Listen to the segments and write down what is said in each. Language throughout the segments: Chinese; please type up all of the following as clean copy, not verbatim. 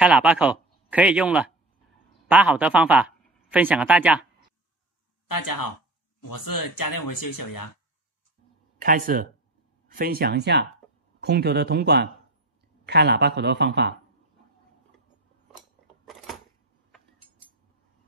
开喇叭口可以用了，把好的方法分享给大家。大家好，我是家电维修小杨。开始分享一下空调的铜管开喇叭口的方法。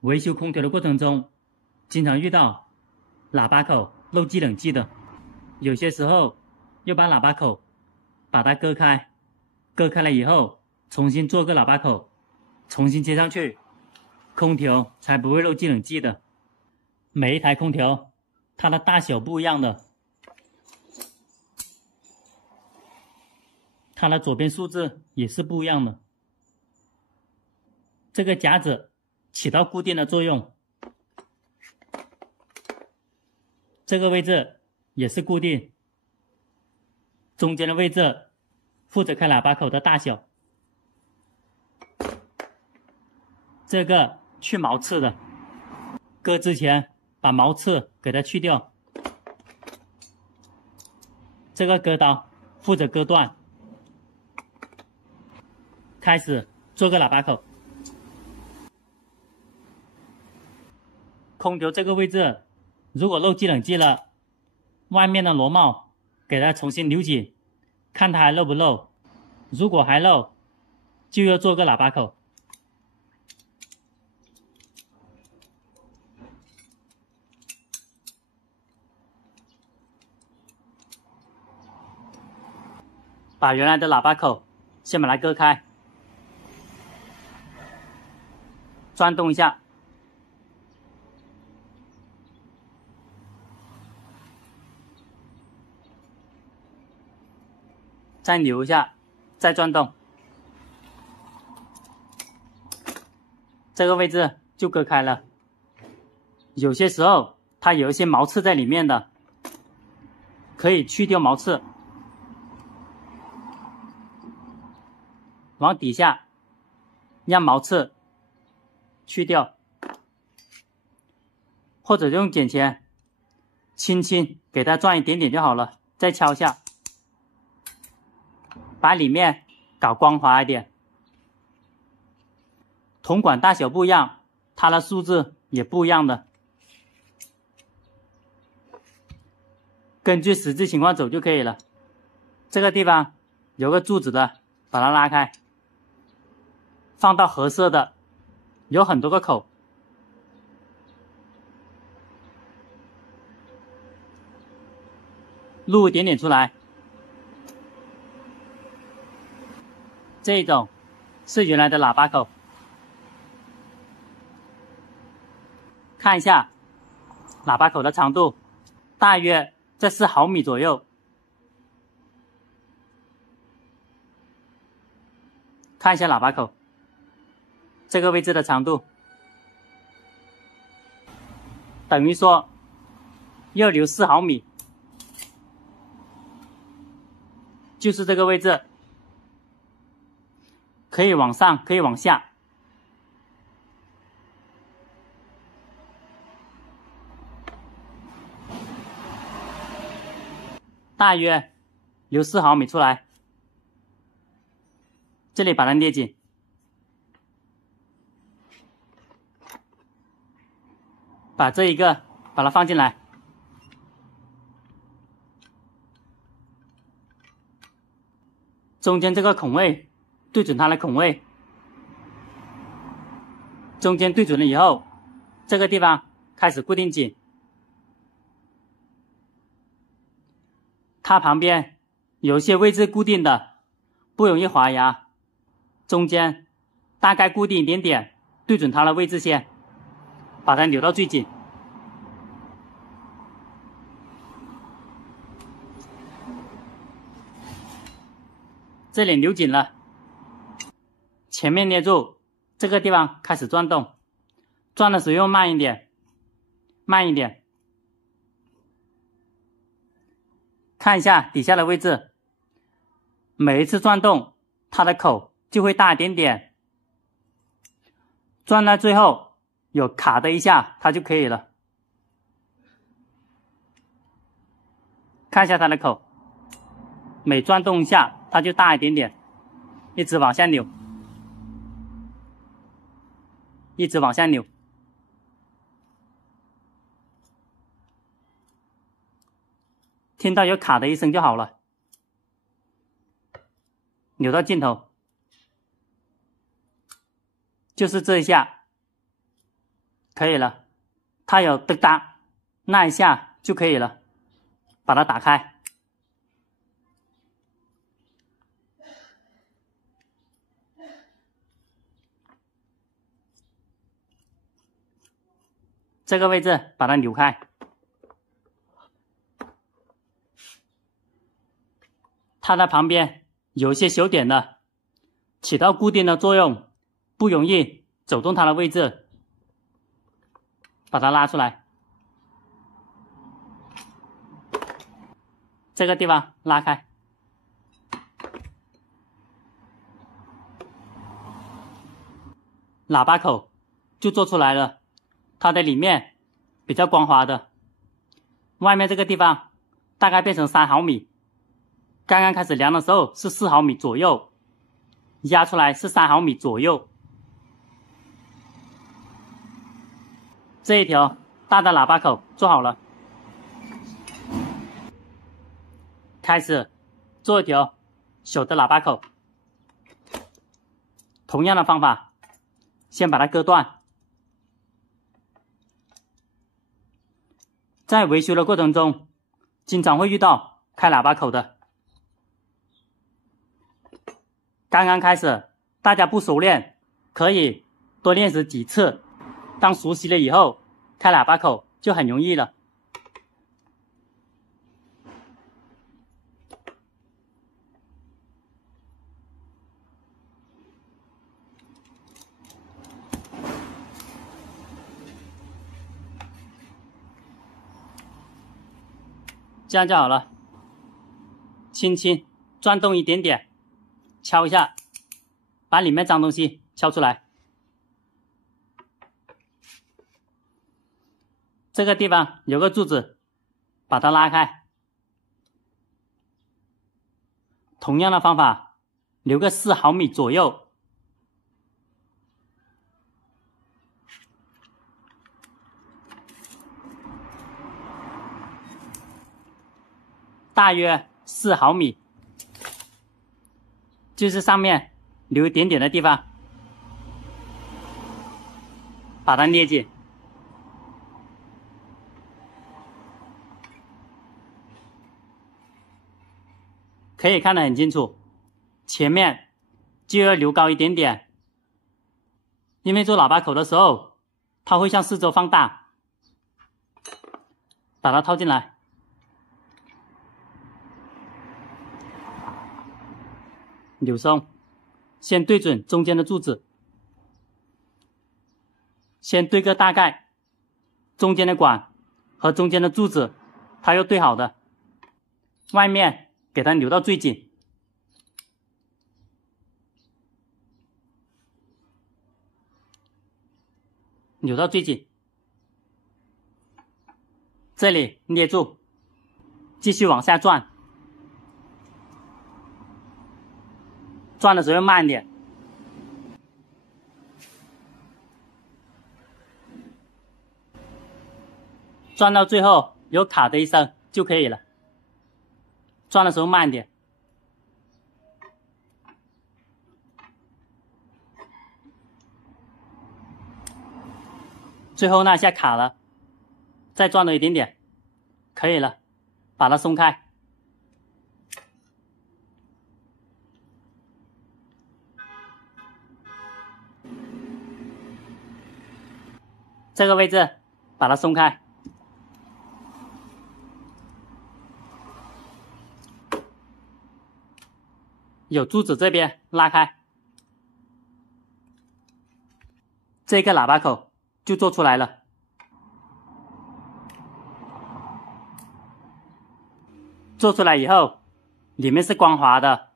维修空调的过程中，经常遇到喇叭口漏制冷剂的，有些时候要把喇叭口把它割开，割开了以后重新做个喇叭口，重新接上去，空调才不会漏制冷剂的。每一台空调它的大小不一样的，它的左边数字也是不一样的。这个夹子起到固定的作用，这个位置也是固定，中间的位置负责开喇叭口的大小。这个去毛刺的，割之前把毛刺给它去掉。这个割刀负责割断。开始做个喇叭口。空调这个位置如果漏制冷剂了，外面的螺帽给它重新扭紧，看它还漏不漏。如果还漏，就要做个喇叭口。把原来的喇叭口先把它割开，转动一下，再扭一下，再转动，这个位置就割开了。有些时候它有一些毛刺在里面的，可以去掉毛刺，往底下让毛刺去掉，或者用剪钳轻轻给它转一点点就好了，再敲下，把里面搞光滑一点。铜管大小不一样，它的数字也不一样的，根据实际情况走就可以了。这个地方有个柱子的，把它拉开，放到合适的，有很多个口，露一点点出来。这种是原来的喇叭口，看一下喇叭口的长度，大约在4毫米左右。看一下喇叭口这个位置的长度，等于说要留4毫米，就是这个位置，可以往上，可以往下。大约留4毫米出来，这里把它捏紧，把这一个把它放进来，中间这个孔位对准它的孔位，中间对准了以后，这个地方开始固定紧，它旁边有一些位置固定的，不容易滑牙，中间大概固定一点点，对准它的位置先，把它扭到最紧。这里扭紧了，前面捏住，这个地方开始转动，转的时候用慢一点，慢一点。看一下底下的位置，每一次转动它的口就会大一点点，转到最后有卡的一下它就可以了。看一下它的口，每转动一下它就大一点点，一直往下扭。一直往下扭，听到有卡的一声就好了。扭到尽头，就是这一下，可以了。它有嘚哒，那一下就可以了。把它打开。这个位置把它扭开，它的旁边有一些小点的，起到固定的作用，不容易走动它的位置。把它拉出来，这个地方拉开，喇叭口就做出来了。它的里面比较光滑的，外面这个地方大概变成3毫米，刚刚开始量的时候是4毫米左右，压出来是3毫米左右。这一条大的喇叭口做好了，开始做一条小的喇叭口。同样的方法，先把它割断。在维修的过程中，经常会遇到开喇叭口的。刚刚开始，大家不熟练，可以多练习几次。当熟悉了以后，开喇叭口就很容易了。这样就好了，轻轻转动一点点，敲一下，把里面脏东西敲出来。这个地方有个柱子，把它拉开。同样的方法，留个4毫米左右。大约4毫米，就是上面留一点点的地方，把它捏紧。可以看得很清楚，前面就要留高一点点，因为做喇叭口的时候，它会向四周放大。把它套进来。扭松，先对准中间的柱子，先对个大概，中间的管和中间的柱子它要对好的，外面给它扭到最紧，扭到最紧，这里捏住，继续往下转。转的时候要慢一点，转到最后有卡的一声就可以了。转的时候慢一点，最后那下卡了，再转多一点点，可以了，把它松开。这个位置把它松开，有柱子这边拉开，这个喇叭口就做出来了。做出来以后，里面是光滑的，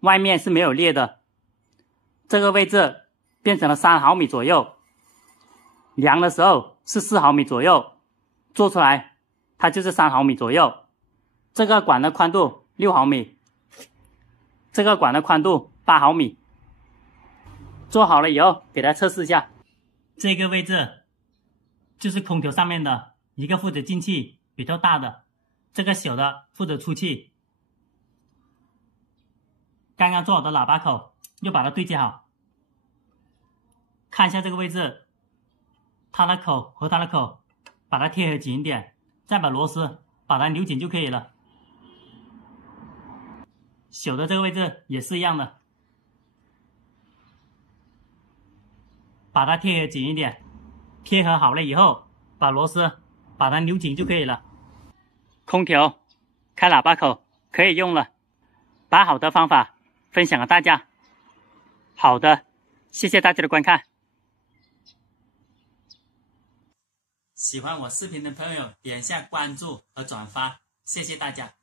外面是没有裂的。这个位置变成了3毫米左右。量的时候是4毫米左右，做出来它就是3毫米左右。这个管的宽度6毫米，这个管的宽度8毫米。做好了以后给它测试一下。这个位置就是空调上面的一个负责进气比较大的，这个小的负责出气。刚刚做好的喇叭口又把它对接好，看一下这个位置，它的口和它的口把它贴合紧一点，再把螺丝把它扭紧就可以了。小的这个位置也是一样的，把它贴合紧一点，贴合好了以后，把螺丝把它扭紧就可以了。空调开喇叭口可以用了，把好的方法分享给大家。好的，谢谢大家的观看。喜欢我视频的朋友点一下关注和转发，谢谢大家。